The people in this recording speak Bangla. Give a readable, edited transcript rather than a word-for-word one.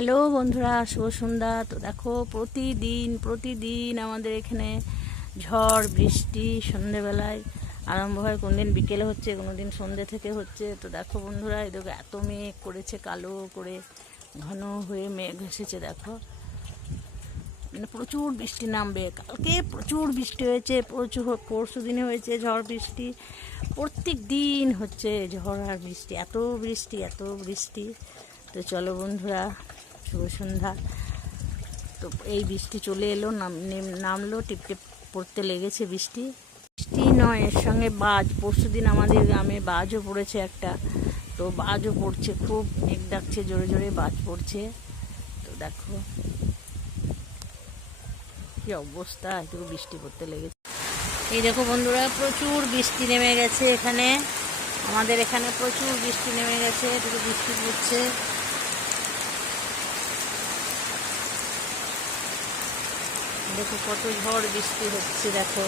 হ্যালো বন্ধুরা, শুভ সন্ধ্যা। তো দেখো, প্রতিদিন আমাদের এখানে ঝড় বৃষ্টি সন্ধেবেলায় আরম্ভ হয়। কোনদিন বিকেলে হচ্ছে, কোনোদিন সন্ধে থেকে হচ্ছে। তো দেখো বন্ধুরা, এদিকে এত মেঘ করেছে, কালো করে ঘন হয়ে মেঘ এসেছে। দেখো, মানে প্রচুর বৃষ্টি নামবে। কালকে প্রচুর বৃষ্টি হয়েছে, পরশু দিনে হয়েছে ঝড় বৃষ্টি। প্রত্যেক দিন হচ্ছে ঝড় আর বৃষ্টি, এত বৃষ্টি। তো চলো বন্ধুরা, শুভ সন্ধ্যা। তো এই বৃষ্টি চলে এলো, নামলো, টিপটিপ পড়তে লেগেছে বৃষ্টি। বৃষ্টি নয়, এর সঙ্গে বাজ। পরশু দিন আমাদের গ্রামে বাজও পড়েছে একটা। তো বাজও পড়ছে, খুব মেঘ ডাকছে, জোরে জোরে বাজ পড়ছে। তো দেখো কি অবস্থা, একটু বৃষ্টি পড়তে লেগেছে। এই দেখো বন্ধুরা, প্রচুর বৃষ্টি নেমে গেছে এখানে। আমাদের এখানে প্রচুর বৃষ্টি নেমে গেছে, একটু বৃষ্টি পড়ছে। দেখো কত ঝড় বৃষ্টি হচ্ছে, দেখো